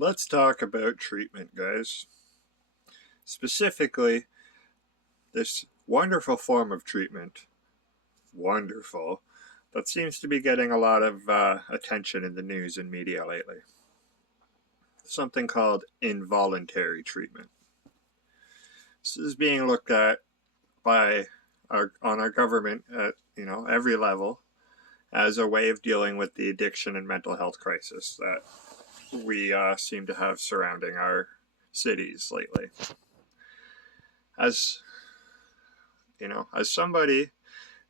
Let's talk about treatment, guys. Specifically, this wonderful form of treatment, wonderful, that seems to be getting a lot of attention in the news and media lately. Something called involuntary treatment. This is being looked at by our government at every level as a way of dealing with the addiction and mental health crisis that we seem to have surrounding our cities lately. As as somebody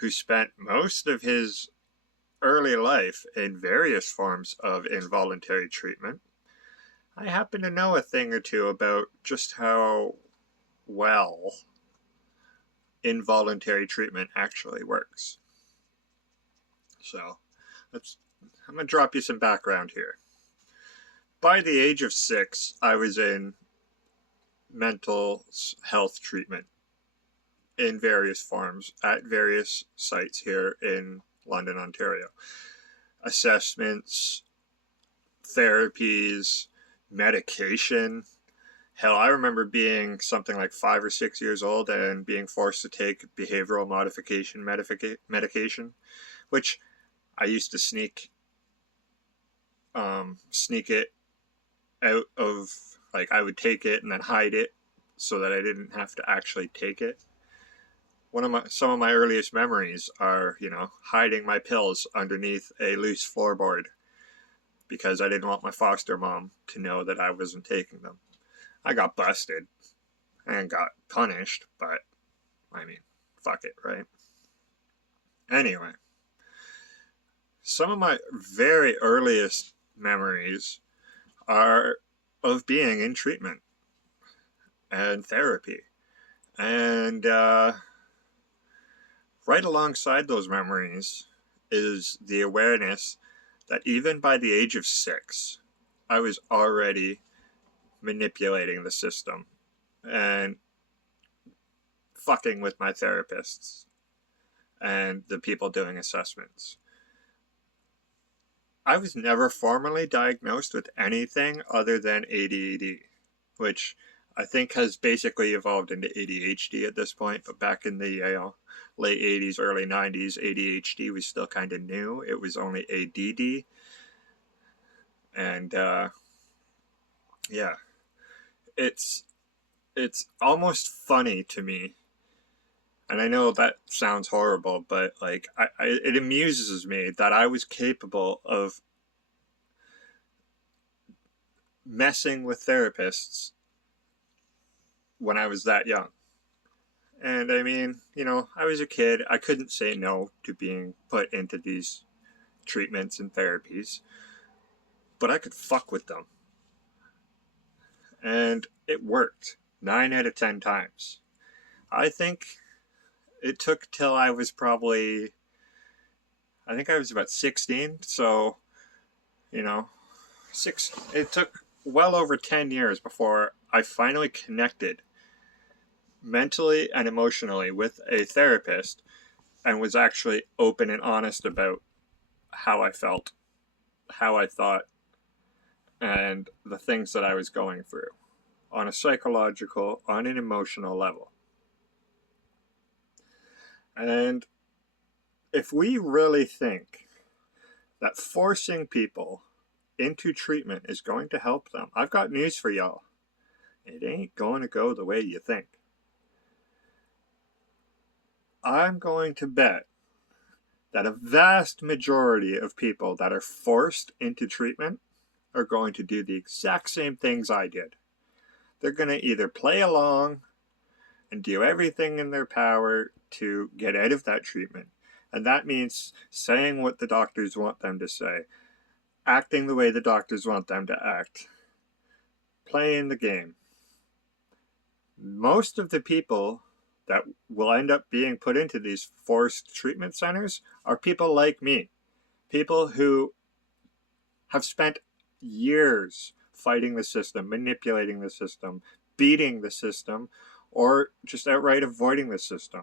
who spent most of his early life in various forms of involuntary treatment, I happen to know a thing or two about just how well involuntary treatment actually works. So, I'm going to drop you some background here. By the age of 6, I was in mental health treatment in various forms at various sites here in London, Ontario. Assessments, therapies, medication. Hell, I remember being something like 5 or 6 years old and being forced to take behavioral modification medication, which I used to sneak it out of, like, I would take it and then hide it so that I didn't have to actually take it. Some of my earliest memories are, hiding my pills underneath a loose floorboard because I didn't want my foster mom to know that I wasn't taking them. I got busted and got punished, but I mean, fuck it, right? Anyway, some of my very earliest memories are of being in treatment and therapy. And right alongside those memories is the awareness that even by the age of 6, I was already manipulating the system and fucking with my therapists and the people doing assessments. I was never formally diagnosed with anything other than ADD, which I think has basically evolved into ADHD at this point, but back in the late 80s, early 90s, ADHD was still kind of new. It was only ADD. And yeah, it's almost funny to me. And I know that sounds horrible, but like it amuses me that I was capable of messing with therapists when I was that young. And I mean, I was a kid. I couldn't say no to being put into these treatments and therapies, but I could fuck with them. And it worked 9 out of 10 times. I think it took till I was probably, I think I was about 16. So, it took well over 10 years before I finally connected mentally and emotionally with a therapist and was actually open and honest about how I felt, how I thought, and the things that I was going through on a psychological, on an emotional level. And if we really think that forcing people into treatment is going to help them, I've got news for y'all. It ain't going to go the way you think. I'm going to bet that a vast majority of people that are forced into treatment are going to do the exact same things I did. They're going to either play along and do everything in their power to get out of that treatment. And that means saying what the doctors want them to say, acting the way the doctors want them to act, playing the game. Most of the people that will end up being put into these forced treatment centers are people like me. People who have spent years fighting the system, manipulating the system, beating the system, or just outright avoiding the system.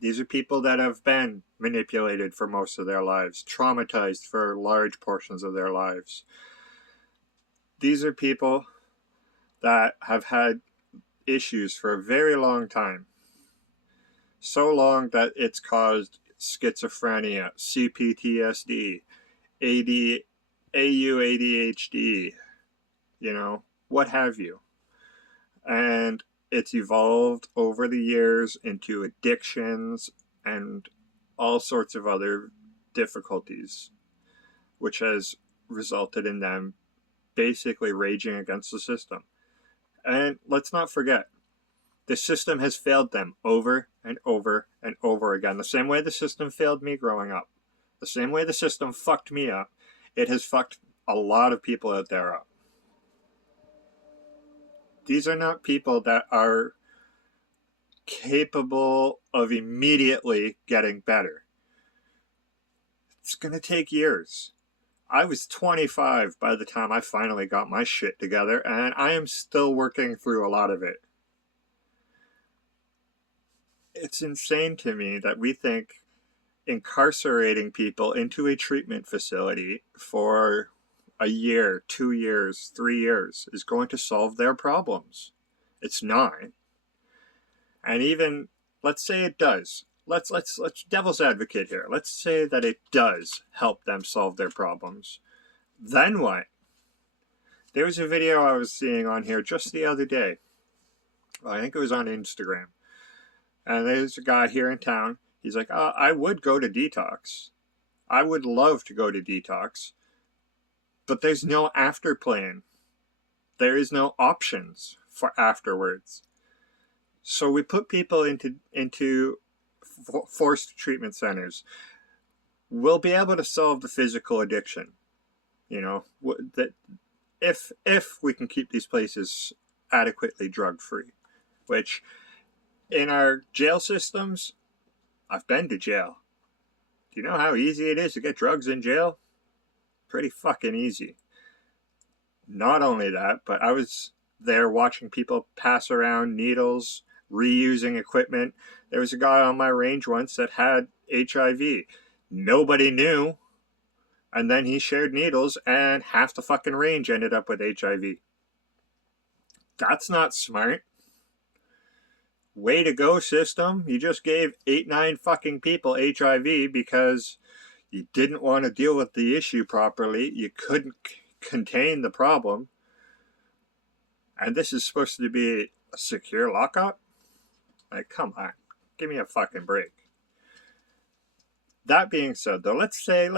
These are people that have been manipulated for most of their lives, traumatized for large portions of their lives. These are people that have had issues for a very long time. So long that it's caused schizophrenia, CPTSD, ADHD, what have you. And it's evolved over the years into addictions and all sorts of other difficulties, which has resulted in them basically raging against the system. And let's not forget, the system has failed them over and over and over again. The same way the system failed me growing up, the same way the system fucked me up, it has fucked a lot of people out there up. These are not people that are capable of immediately getting better. It's going to take years. I was 25 by the time I finally got my shit together, and I am still working through a lot of it. It's insane to me that we think incarcerating people into a treatment facility for a year, 2 years, 3 years is going to solve their problems. It's not. And even, let's say it does. Let's devil's advocate here. Let's say that it does help them solve their problems. Then what? There was a video I was seeing on here just the other day. I think it was on Instagram. And there's a guy here in town. He's like, I would go to detox. I would love to go to detox. But there's no after plan. There is no options for afterwards. So we put people into forced treatment centers. We'll be able to solve the physical addiction. That if we can keep these places adequately drug-free, which in our jail systems, I've been to jail. Do you know how easy it is to get drugs in jail? Pretty fucking easy. Not only that, but I was there watching people pass around needles, reusing equipment. There was a guy on my range once that had HIV. Nobody knew. And then he shared needles and half the fucking range ended up with HIV. That's not smart. Way to go, system. You just gave 8-9 fucking people HIV because you didn't want to deal with the issue properly. You couldn't contain the problem. And this is supposed to be a secure lockup? Like, come on. Give me a fucking break. That being said, though, let's say,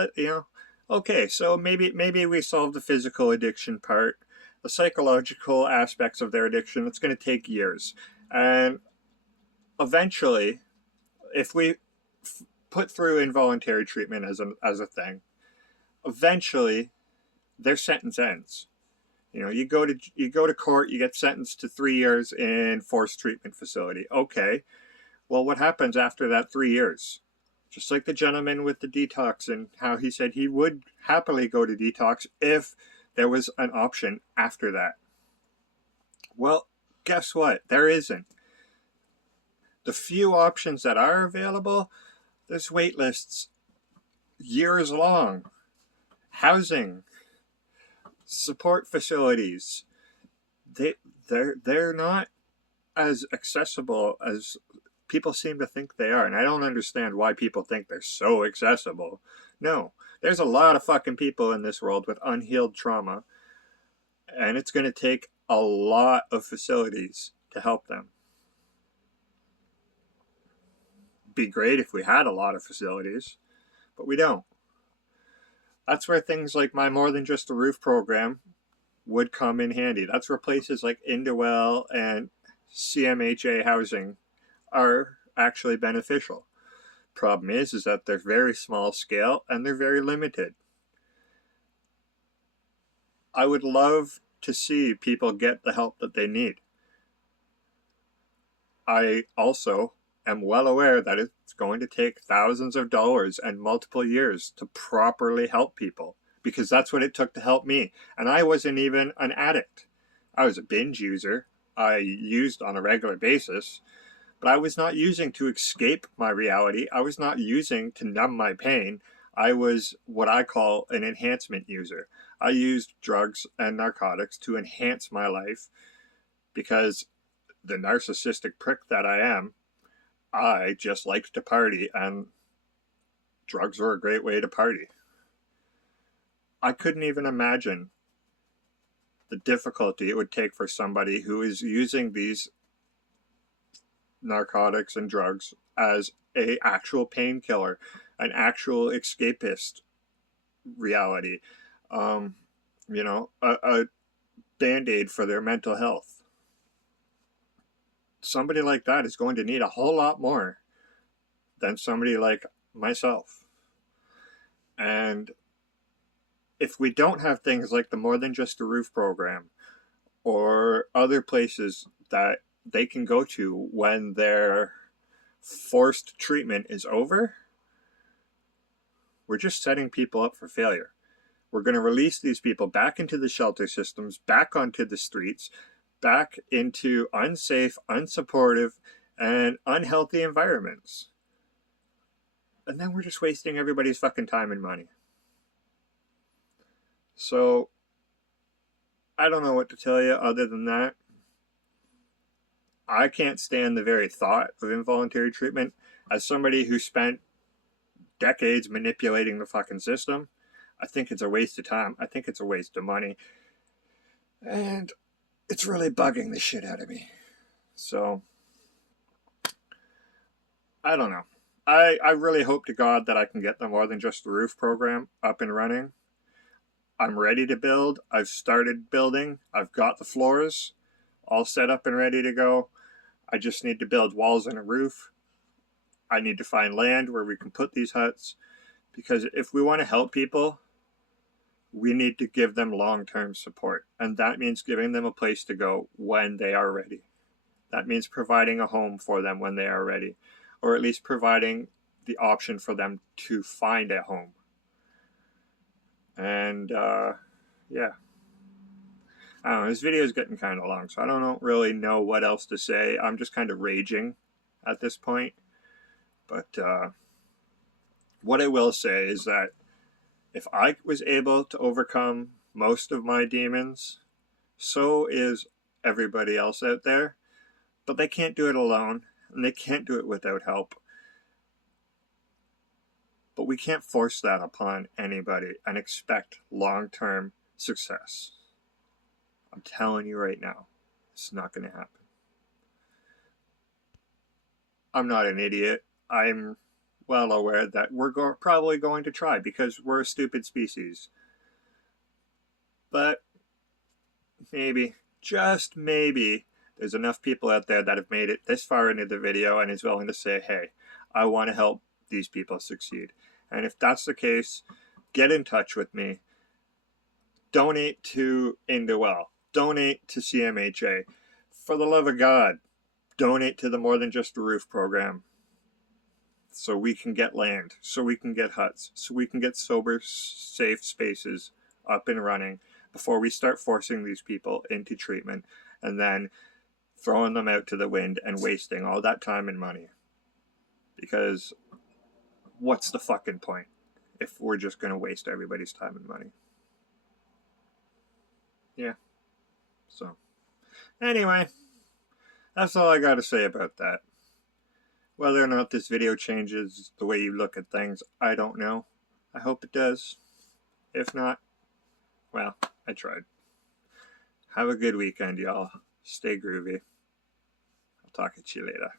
okay, so maybe we solve the physical addiction part. The psychological aspects of their addiction, it's going to take years. And eventually, if we put through involuntary treatment as a thing, eventually their sentence ends. You go to court, you get sentenced to 3 years in forced treatment facility. Okay, well, what happens after that 3 years? Just like the gentleman with the detox and how he said he would happily go to detox if there was an option after that. Well, guess what? There isn't. The few options that are available, there's wait lists years long. Housing, support facilities, they're not as accessible as people seem to think they are. And I don't understand why people think they're so accessible. No, there's a lot of fucking people in this world with unhealed trauma, and it's going to take a lot of facilities to help them. Be great if we had a lot of facilities, but we don't. That's where things like my More Than Just a Roof program would come in handy. That's where places like Indwell and CMHA housing are actually beneficial. Problem is that they're very small scale and they're very limited. I would love to see people get the help that they need. I also am well aware that it's going to take thousands of dollars and multiple years to properly help people, because that's what it took to help me. And I wasn't even an addict. I was a binge user. I used on a regular basis, but I was not using to escape my reality. I was not using to numb my pain. I was what I call an enhancement user. I used drugs and narcotics to enhance my life because the narcissistic prick that I am, I just liked to party, and drugs were a great way to party. I couldn't even imagine the difficulty it would take for somebody who is using these narcotics and drugs as a actual painkiller, an actual escapist reality, a band-aid for their mental health. Somebody like that is going to need a whole lot more than somebody like myself. And if we don't have things like the More Than Just a Roof program or other places that they can go to when their forced treatment is over, we're just setting people up for failure. We're going to release these people back into the shelter systems, back onto the streets, back into unsafe, unsupportive, and unhealthy environments. And then we're just wasting everybody's fucking time and money. So, I don't know what to tell you other than that. I can't stand the very thought of involuntary treatment. As somebody who spent decades manipulating the fucking system, I think it's a waste of time. I think it's a waste of money. And it's really bugging the shit out of me. So, I don't know. I really hope to God that I can get the More Than Just the Roof program up and running. I'm ready to build. I've started building. I've got the floors all set up and ready to go. I just need to build walls and a roof. I need to find land where we can put these huts, because if we want to help people, we need to give them long-term support, and that means giving them a place to go when they are ready. That means providing a home for them when they are ready, or at least providing the option for them to find a home. And yeah, I don't know, this video is getting kind of long, so I don't really know what else to say. I'm just kind of raging at this point. But what I will say is that if I was able to overcome most of my demons, so is everybody else out there. But they can't do it alone, and they can't do it without help. But we can't force that upon anybody and expect long-term success. I'm telling you right now, it's not going to happen. I'm not an idiot. I'm well aware that we're probably going to try, because we're a stupid species. But maybe, just maybe, there's enough people out there that have made it this far into the video and is willing to say, hey, I want to help these people succeed. And if that's the case, get in touch with me. Donate to Indwell. Donate to CMHA. For the love of God, donate to the More Than Just a Roof program, so we can get land, so we can get huts, so we can get sober, safe spaces up and running before we start forcing these people into treatment and then throwing them out to the wind and wasting all that time and money. Because what's the fucking point if we're just going to waste everybody's time and money? Yeah. So, anyway, that's all I got to say about that. Whether or not this video changes the way you look at things, I don't know. I hope it does. If not, well, I tried. Have a good weekend, y'all. Stay groovy. I'll talk to you later.